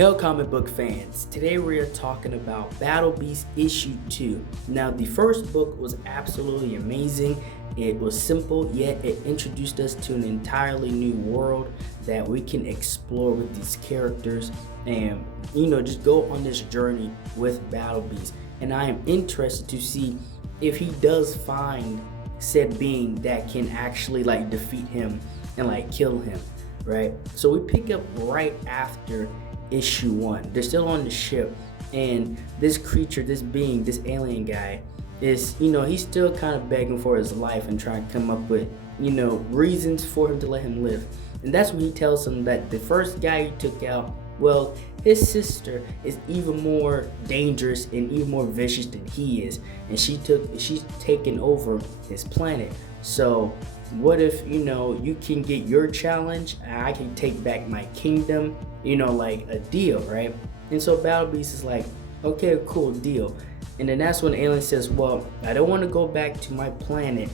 Hello comic book fans, today we are talking about Battle Beast issue 2. Now the first book was absolutely amazing. It was simple, yet it introduced us to an entirely new world that we can explore with these characters and just go on this journey with Battle Beast. And I am interested to see if he does find said being that can actually defeat him and kill him, right? So we pick up right after issue 1. They're still on the ship, and this creature, this being, this alien guy is, he's still kind of begging for his life and trying to come up with, reasons for him to let him live. And that's when he tells him that the first guy he took out, well, his sister is even more dangerous and even more vicious than he is, and she's taken over his planet. So what if you can get your challenge, I can take back my kingdom, like a deal, right? And so Battle Beast is like, okay, cool, deal. And then that's when Alien says, well, I don't want to go back to my planet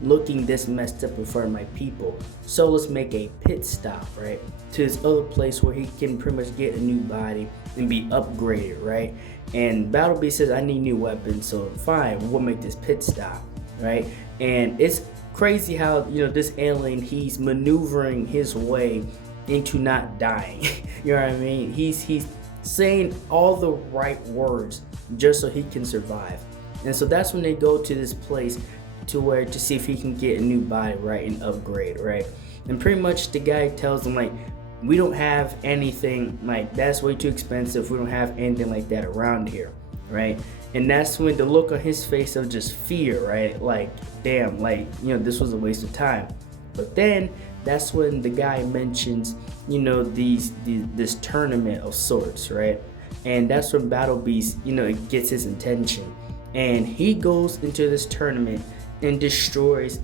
looking this messed up in front of my people, so let's make a pit stop, right, to this other place where he can pretty much get a new body and be upgraded, right? And Battle Beast says, I need new weapons, so fine, we'll make this pit stop, right? And it's crazy how this alien, he's maneuvering his way into not dying. You know what I mean? He's saying all the right words just so he can survive. And so that's when they go to this place to see if he can get a new body, right, and upgrade, right? And pretty much the guy tells them, we don't have anything, that's way too expensive, we don't have anything like that around here, right? And that's when the look on his face of just fear, right? Damn, this was a waste of time. But then that's when the guy mentions, this tournament of sorts, right? And that's when Battle Beast, it gets his attention. And he goes into this tournament and destroys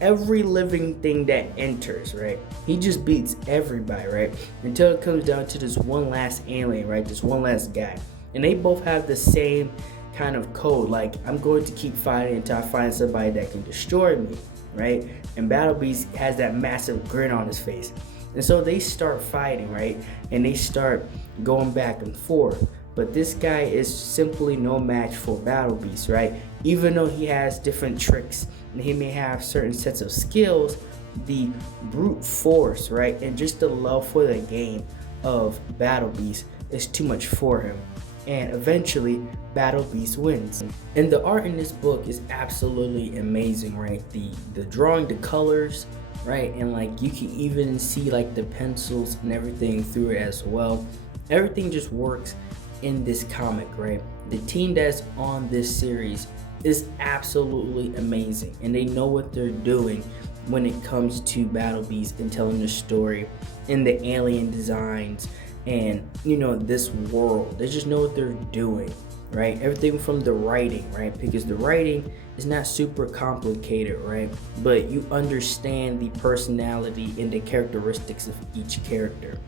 every living thing that enters, right? He just beats everybody, right? Until it comes down to this one last alien, right? This one last guy. And they both have the same kind of code, I'm going to keep fighting until I find somebody that can destroy me, right? And Battle Beast has that massive grin on his face. And so they start fighting, right? And they start going back and forth. But this guy is simply no match for Battle Beast, right? Even though he has different tricks and he may have certain sets of skills, the brute force, right, and just the love for the game of Battle Beast is too much for him. And eventually Battle Beast wins. And the art in this book is absolutely amazing, right? The drawing, the colors, right? And you can even see the pencils and everything through it as well. Everything just works in this comic, right? The team that's on this series is absolutely amazing, and they know what they're doing when it comes to Battle Beast and telling the story and the alien designs and this world. They just know what they're doing, right? Everything from the writing, right? Because the writing is not super complicated, right? But you understand the personality and the characteristics of each character.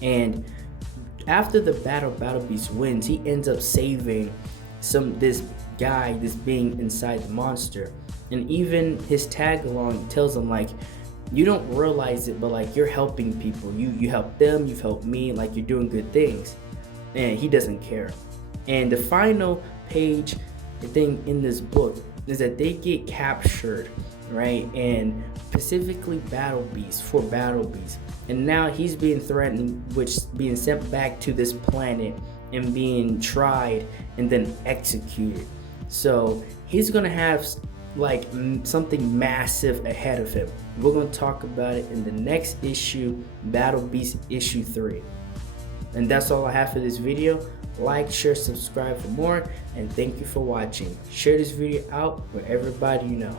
And after the Battle Beast wins, he ends up saving this guy, this being inside the monster. And even his tag along tells him you don't realize it, but you're helping people. You help them, you've helped me, you're doing good things. And he doesn't care. And the final page thing in this book is that they get captured, right? And specifically Battle Beast. And now he's being threatened with being sent back to this planet and being tried and then executed. So he's gonna have something massive ahead of him. We're gonna talk about it in the next issue, Battle Beast issue 3. And that's all I have for this video. Like, share, subscribe for more, and thank you for watching. Share this video out with everybody you know.